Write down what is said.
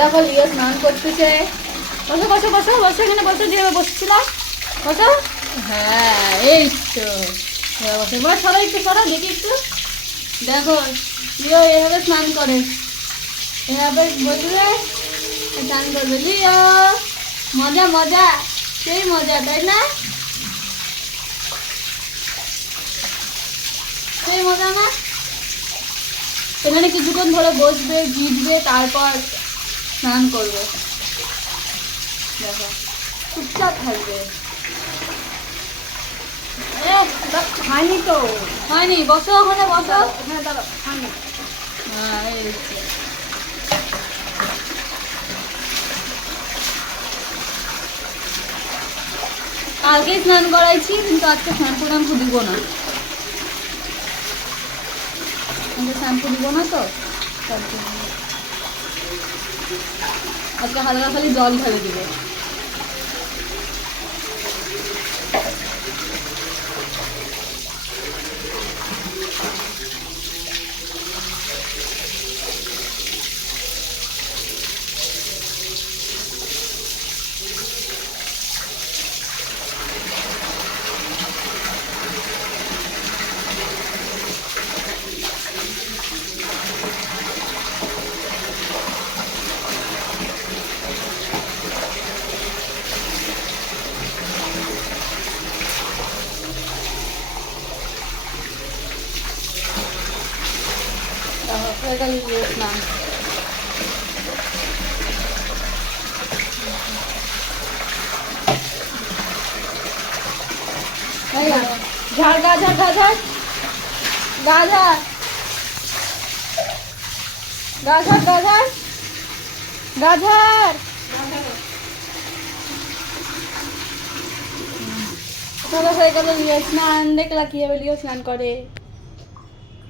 দেখো লিও স্নান করতেছে। বসো বসো বসো বসো, এখানে বসো, যেভাবে বসছিলাম বসো। হ্যাঁ এই তো বসে বলো, সরো একটু, সরো দেখি একটু। দেখো লিও এভাবে স্নান করে, এভাবে বসলে স্নান করবে লিও। মজা মজা, সেই মজা, তাই না? সেই মজা না? এখানে কিছুক্ষণ ধরে বসবে, ভিজবে, তারপর স্নান করবে। দেখো চুপচাপ থাকবে। হয়নি তো, হয়নি, বসো ওখানে, বসো ওখানে, দাঁড়াও, হয়নি। হ্যাঁ এই হচ্ছে। কালকেই স্নান করাইছি, কিন্তু আজকে শ্যাম্পু ট্যাম্পু দিব না, শ্যাম্পু দিব না তো, আজকে হালকা খালি জল ঢেলে দিব। স্নান ঝাড়, গা ঝাড়, গা ঝাড়, গা ঝাড়, গা ঝাড়, গা ঝাড়, গা ঝাড়। হয়ে গেল লিও স্নান, দেখলা কিভাবে লিও স্নান করে।